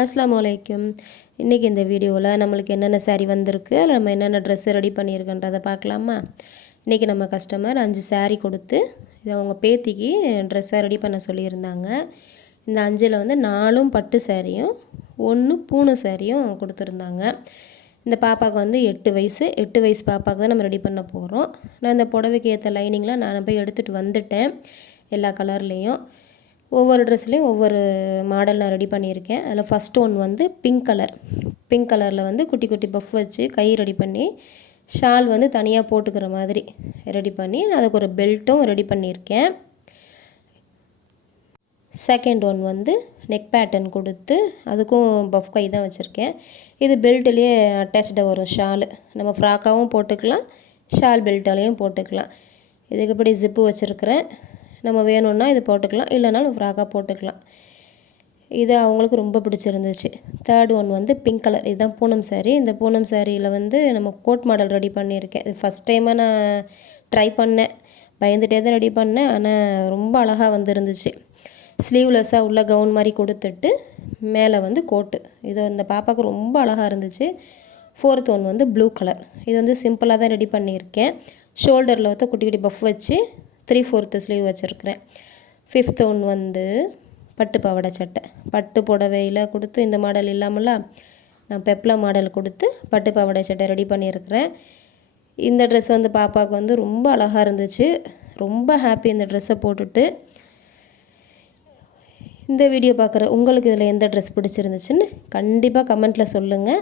அஸ்லாம் அலைக்கும் இன்றைக்கி இந்த வீடியோவில் நம்மளுக்கு என்னென்ன saree வந்திருக்கு அதில் நம்ம என்னென்ன ட்ரெஸ்ஸு ரெடி பண்ணியிருக்கன்றதை பார்க்கலாமா? இன்றைக்கி நம்ம கஸ்டமர் அஞ்சு saree கொடுத்து இதை அவங்க பேத்திக்கு ட்ரெஸ்ஸை ரெடி பண்ண சொல்லியிருந்தாங்க. இந்த அஞ்சில் வந்து நாலும் பட்டு சாரியும் ஒன்று பூனை சாரியும் கொடுத்துருந்தாங்க. இந்த பாப்பாவுக்கு வந்து எட்டு வயசு எட்டு வயசு பாப்பாவுக்கு தான் நம்ம ரெடி பண்ண போகிறோம் நான் இந்த புடவைக்கு ஏற்ற லைனிங்லாம் நான் போய் எடுத்துகிட்டு வந்துட்டேன் எல்லா கலர்லேயும் ஒவ்வொரு ட்ரெஸ்லேயும் ஒவ்வொரு மாடல் நான் ரெடி பண்ணியிருக்கேன். அதில் ஃபஸ்ட் ஒன் வந்து பிங்க் கலர் பிங்க் கலரில் வந்து குட்டி குட்டி பஃப் வச்சு கை ரெடி பண்ணி ஷால் வந்து தனியாக போட்டுக்கிற மாதிரி ரெடி பண்ணி நான் அதுக்கு ஒரு பெல்ட்டும் ரெடி பண்ணியிருக்கேன். செகண்ட் ஒன் வந்து நெக் பேட்டர்ன் கொடுத்து அதுக்கும் பஃப் கை தான் வச்சுருக்கேன். இது பெல்ட்லேயே அட்டாச்சாக வரும் ஷாலு நம்ம ஃப்ராக்காகவும் போட்டுக்கலாம் ஷால் பெல்ட்டாலையும் போட்டுக்கலாம். இதுக்கு இப்படி ஜிப்பு வச்சுருக்கிறேன். நம்ம வேணும்னா இது போட்டுக்கலாம் இல்லைனாலும் ஃப்ராக்காக போட்டுக்கலாம். இது அவங்களுக்கு ரொம்ப பிடிச்சிருந்துச்சு. தேர்ட் ஒன் வந்து பிங்க் கலர் இதுதான் பூனம் சாரீ இந்த பூனம் சாரியில் வந்து நம்ம கோட் மாடல் ரெடி பண்ணியிருக்கேன். இது ஃபஸ்ட் டைமாக நான் ட்ரை பண்ணேன். பயந்துட்டே தான் ரெடி பண்ணேன். ஆனால் ரொம்ப அழகாக வந்துருந்துச்சு. ஸ்லீவ்லெஸ்ஸாக உள்ள கவுன் மாதிரி கொடுத்துட்டு மேலே வந்து கோட்டு இது இந்த பாப்பாவுக்கு ரொம்ப அழகாக இருந்துச்சு. ஃபோர்த் ஒன் வந்து ப்ளூ கலர் இது வந்து சிம்பிளாக தான் ரெடி பண்ணியிருக்கேன். ஷோல்டரில் வந்து குட்டி குட்டி பஃப் வச்சு த்ரீ ஃபோர்த்து ஸ்லீவ் வச்சுருக்கிறேன். ஃபிஃப்த் ஒன் வந்து பட்டு பாவாடை சட்டை. பட்டு புடவையில் கொடுத்து இந்த மாடல் இல்லாமல நான் பெப்ளா மாடல் கொடுத்து பட்டு பாவாடை சட்டை ரெடி பண்ணியிருக்கிறேன். இந்த ட்ரெஸ் வந்து பாப்பாவுக்கு வந்து ரொம்ப அழகாக இருந்துச்சு. ரொம்ப ஹாப்பி இந்த ட்ரெஸ்ஸை போட்டுட்டு. இந்த வீடியோ பார்க்குற உங்களுக்கு இதில் எந்த ட்ரெஸ் பிடிச்சிருந்துச்சுன்னு கண்டிப்பாக கமெண்ட்டில் சொல்லுங்கள்